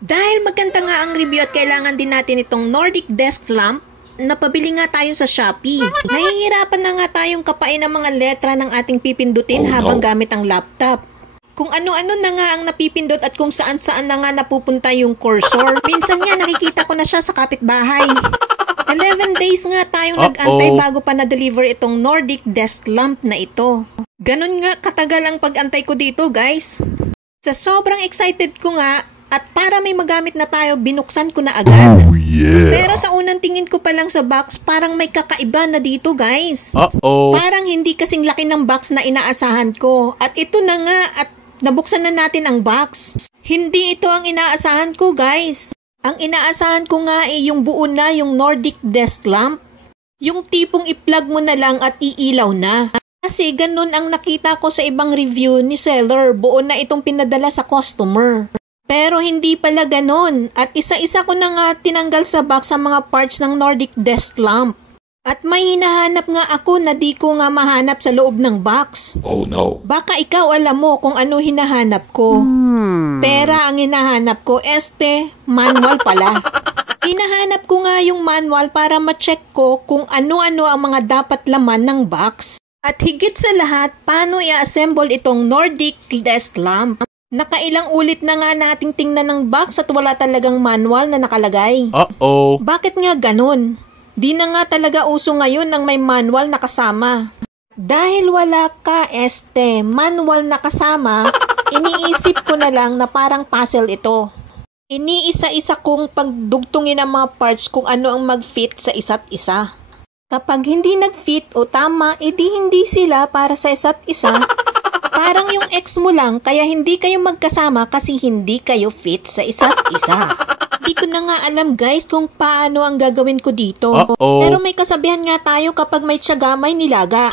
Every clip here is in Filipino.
Dahil maganda nga ang review at kailangan din natin itong Nordic desk lamp, napabili nga tayo sa Shopee. Nahihirapan na nga tayong kapain ang mga letra ng ating pipindutin habang gamit ang laptop. Kung ano-ano na nga ang napipindot at kung saan-saan na nga napupunta yung cursor. Minsan nga nakikita ko na siya sa kapitbahay. 11 days nga tayong nag-antay bago pa na-deliver itong Nordic desk lamp na ito. Ganon nga katagal ang pag-antay ko dito, guys. Sa sobrang excited ko nga at para may magamit na tayo, binuksan ko na agad. Oh, yeah. Pero sa unang tingin ko pa lang sa box, parang may kakaiba na dito, guys. Parang hindi kasing laki ng box na inaasahan ko. At ito na nga at nabuksan na natin ang box. Hindi ito ang inaasahan ko, guys. Ang inaasahan ko nga ay yung buo na yung Nordic desk lamp. Yung tipong i-plug mo na lang at iilaw na. Kasi ganun ang nakita ko sa ibang review ni seller. Buo na itong pinadala sa customer. Pero hindi pala ganun. At isa-isa ko na nga tinanggal sa box ang mga parts ng Nordic desk lamp. At may hinahanap nga ako na di ko nga mahanap sa loob ng box. Oh no. Baka ikaw alam mo kung ano hinahanap ko. Pera ang hinahanap ko, manual pala. Hinahanap ko nga yung manual para ma-check ko kung ano-ano ang mga dapat laman ng box. At higit sa lahat, paano i-assemble itong Nordic desk lamp. Nakailang ulit na nga nating tingnan ng box at wala talagang manual na nakalagay. Bakit nga ganun? Di na nga talaga uso ngayon ng may manual na kasama. Dahil wala ka, manual na kasama, iniisip ko na lang na parang puzzle ito. Iniisa-isa kong pagdugtungin ang mga parts kung ano ang mag-fit sa isa't isa. Kapag hindi nag-fit o tama, edi hindi sila para sa isa't isa. Parang yung ex mo lang, kaya hindi kayo magkasama kasi hindi kayo fit sa isa't isa. Di ko na nga alam, guys, kung paano ang gagawin ko dito. Pero may kasabihan nga tayo, kapag may tiyaga, may nilaga.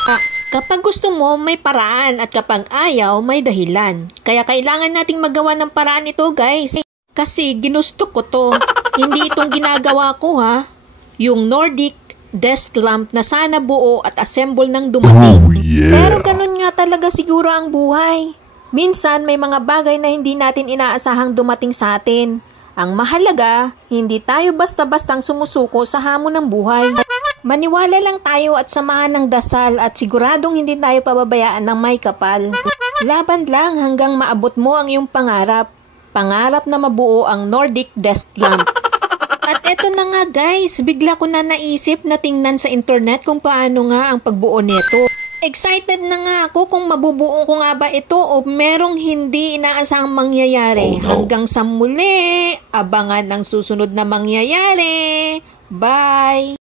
Kapag gusto mo, may paraan. At kapag ayaw, may dahilan. Kaya kailangan nating magawa ng paraan ito, guys. Kasi ginusto ko to. Hindi itong ginagawa ko, ha. Yung Nordic desk lamp na sana buo at assemble ng dumating. Pero ganun nga talaga siguro ang buhay. Minsan may mga bagay na hindi natin inaasahang dumating sa atin. Ang mahalaga, hindi tayo basta-bastang sumusuko sa hamon ng buhay. Maniwala lang tayo at samahan ng dasal at siguradong hindi tayo pababayaan ng may kapal. Laban lang hanggang maabot mo ang iyong pangarap. Pangarap na mabuo ang Nordic desk lamp. At eto na nga, guys, bigla ko na naisip na tingnan sa internet kung paano nga ang pagbuo nito. Excited na nga ako kung mabubuo ko nga ba ito o merong hindi inaasahang mangyayari. Hanggang sa muli, abangan ang susunod na mangyayari. Bye!